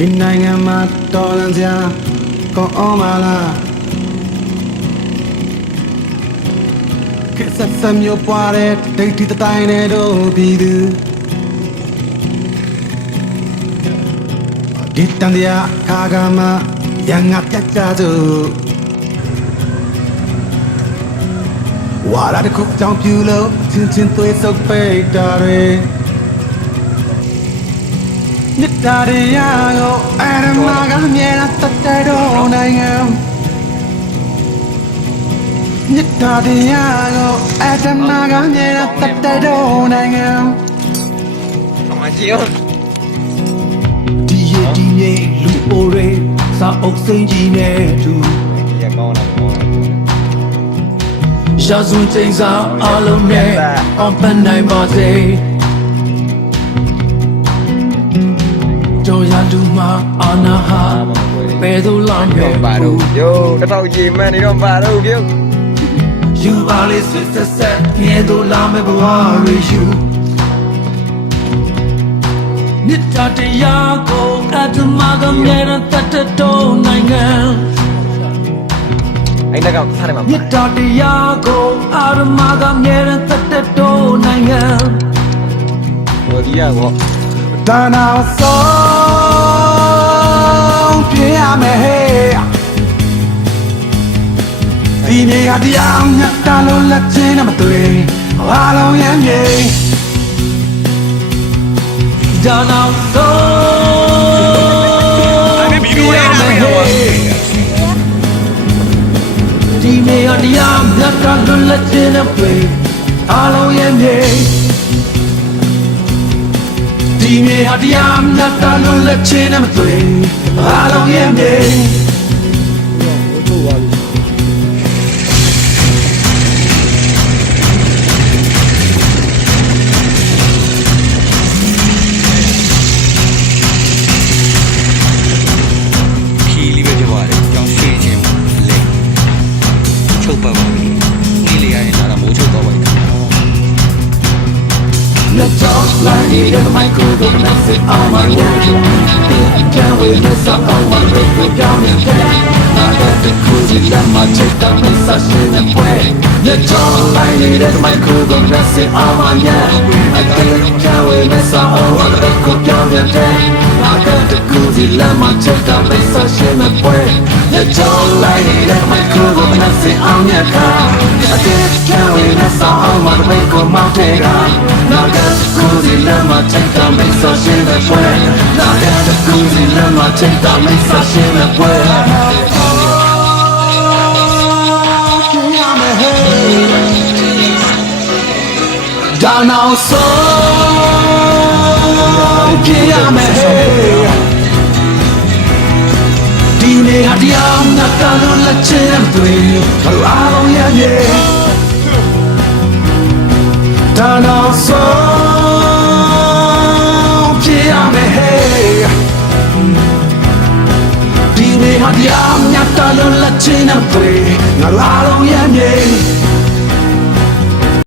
ဒီနိုင်ငံမှာတော်လန်စရာကောင်းအောင်မလားကဲဆက်စမျိုးပွားတဲ့ဒိတ်ဒီတိုင်းနဲ့တို့ပြည်သူဒီတန်တရားခါကမှရငါပြတ်ကြသူဝါရတဲ့ခုကြောင့်ပြူလို့ချင်းချင်းသွေးဆုပ်ပိတ်တာတွေနှစ်တာရရကိုအဲ့ဒါမှကမြဲတတ်တဲ့တော့နိုင်ငံနှစ်တာရရကိုအဲ့ဒါမှကမြဲတတ်တဲ့တော့နိုင်ငံအမကြီးရောဒီရဒီမြေလူအိုရေစာအုပ်စိန်ကြီးနဲ့တူရကောင်းလားကောင်းလားရာဇဝင်ချိန်စာအလုံးနဲ့အောင်ပန်းနိုင်ပါစေတော်ရတူမှာအာနာဟာဘယ်သူလာမြေပါတော့ယိုတထောက်ကြီးမှန်နေတော့ပါတော့ပြုတ်ယူပါလေစစ်ဆက်မြဲသူလာမဲ့ဘဝရေယူမြစ်တာတရားကိုအတ္တမကမြဲတတ်တဲ့တော့နိုင်ငံအဲ့ဒါကောင်ထားတယ်မှာမြစ်တာတရားကိုအာရမကမြဲတတ်တဲ့တော့နိုင်ငံဟိုဒီရကောဒါနာဆုံးပြရမယ်ဒီနေရာတရားမြတ်တာလို့လက်ချင်းနဲ့မတွေ့အားလုံးရမ်းမြေဒါနာဆုံးပြရမယ်ဒီနေရာတရားမြတ်တာလို့လက်ချင်းနဲ့တွေ့အားလုံးရမ်းမြေဒီမြေဟာတရားမြတ်တာလို့လက်ချင်းနဲ့မတွေ့အားလုံးရဲ့မြေခီလေးပဲပြောပါတယ်ကြောင်းရွှေချင်းလေချုပ်ပတ်ပါပြီဒီလေးရရင်လာတော့မိုးချုပ်တော့ပါပြီLet's talk like it in the microphone and that's it all my world Can't wait to stop all my break down and get I got the cruising that my take down the session and play Let's talk like it in the microphone and that's it all my yeah I can't wait to stop all my break down and get I got the cruising that my take down the session and play Let's talk like it in the microphone and that's it all my yeah I can't wait to stop all my break down and get Cruisy, let my take down, make such in the way. Now get the cruisy, let my take down, make such in the way. Down our soul, get me hey. Dine adiam, nakalo la chempe, kalu alo ya ye. Down our soul, get me hey. Dine adiam, nakalo la chempe, kalu alo ya ye.